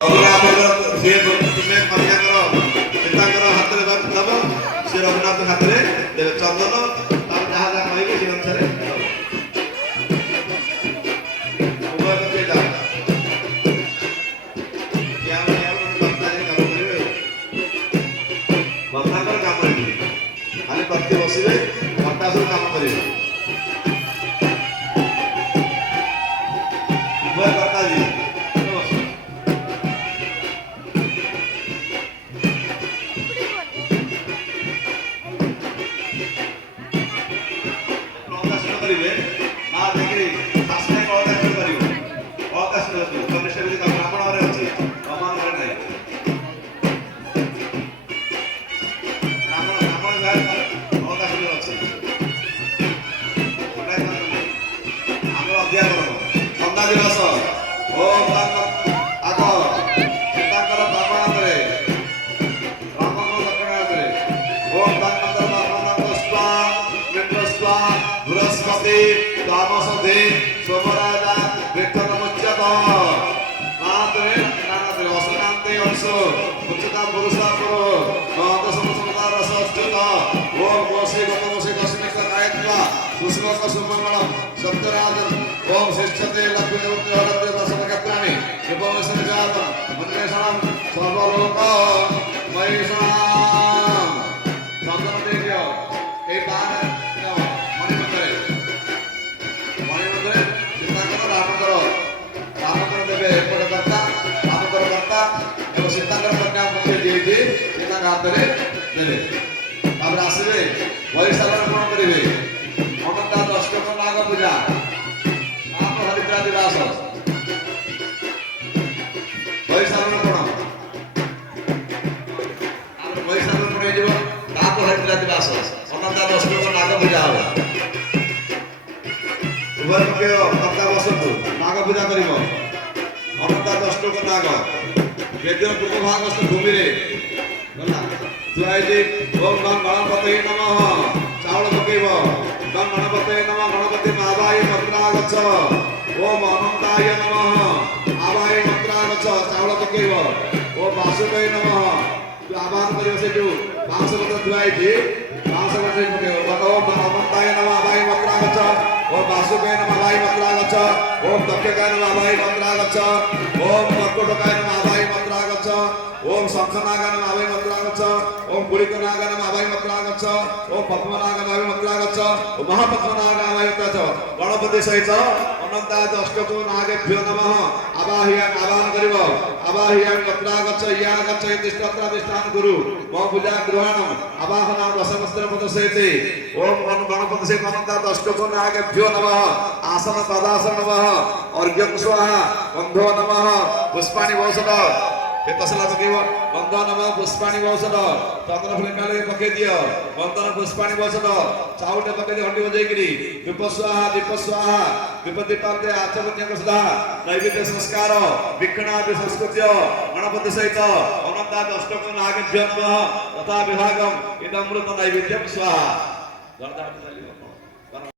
रघुनाथ से तुम्हें कन्या सीता हाथ में दब से रघुनाथ हाथ में देवे चंदन तार जहाँ जहाँ कहे से अनुसार खाली पति बसवे घंटा सब काम करेंगे करता जी करेंगे ना देखिए शास्त्र अवकाश करेंगे अवकाश कनिष्ठ भी ब्राह्मण घरे अच्छी ब्राह्मण घरे नहीं ब्राह्मण घरे अवकाश अच्छी आम अध्याय गंगा दिवस ओम आग सीताकर बाबारे रामन दक्षिणारे ओम बृहस्पति तामसधे सोमराजा विठ्ठल मुच्यत असनाते अंश उच्चता पुरुषापुर महत समसमता रस अच्युत ओम मोषे गतमोषे कस्मिक गायत्वा सुष्मक सुमंगलम सत्यराज ओम शिष्यते लक्ष्मी दशमकत्राणि विभवसन जातम अन्वेषणम सर्वलोक महेशम चंदन देव्य ए बाण देवे एपट करता रामकर करता एवं सीताकर कन्या मुझे दीदी सीता हाथ में देवे तापर आसवे वैशाख कौन करेंगे अनंता अष्टक नाग पूजा नाम हरिद्रा दिवस वैशाख कौन वैशाख कौन नाम हरिद्रा दिवस अनंता अष्टक नाग पूजा हम उभय पक्ष कर्ता बसतु नाग पूजा कर अनंता अष्टक नाग वेद पूर्वभागस्थ भूमि गला जुआई ओम गण गणपते नमः चावल पकेब गण गणपते नमः गणपति आवाय मंत्रा गच्छ ओम अनंताय नमः आवाय मंत्रा गच्छ चावल पकेब ओम वासुदेवाय नमः आवाहन करियो से जो बांस पत्र जुआई बांस पत्र पकेब ओम अनंताय नमः आवाय मंत्रा गच्छ ओम वासुदेवाय नमः आवाय मंत्रा गच्छ ओम तप्यकाय नमः आवाय मंत्रा गच्छ ओम कर्कोटकाय नमः आवाय मंत्रा गच्छ ओम शंखनागाय नमः आवाय मंत्रा गच्छ ओम पुलिकनागाय नमः आवाय मंत्रा गच्छ ओम पद्मनागाय नमः आवाय मंत्रा गच्छ ओम महापद्मनागाय आवाय मंत्रा गच्छ गणपति सहित अनंता अष्टक नागेभ्यो नमः आवाहयान आवाहन करिवो आवाहयान मंत्रा गच्छ या गच्छ तिष्ठत्र तिष्ठान गुरु मो पूजा ग्रहणम आवाहन दशमस्त्र पद सहित ओम गणपति सहित अनंता अष्टक नागेभ्यो नमः आसन पदासन नमः अर्घ्यं स्वाहा बंधो नमः पुष्पाणि वौषध तसला पकेब बंधन नमः पुष्पाणि वौषध चंद्र फूल मेले पके दियो बंधन पुष्पाणि वौषध चाउटे पके दे हंडी बजेगिरी दीप स्वाहा दीप दीपांते आचमन्य कसदा नैवेद्य संस्कार विक्षणादि संस्कृत्य गणपति सहित अनंता अष्टक नागेभ्यो नमः तथा विभागम इदमृत नैवेद्यं स्वाहा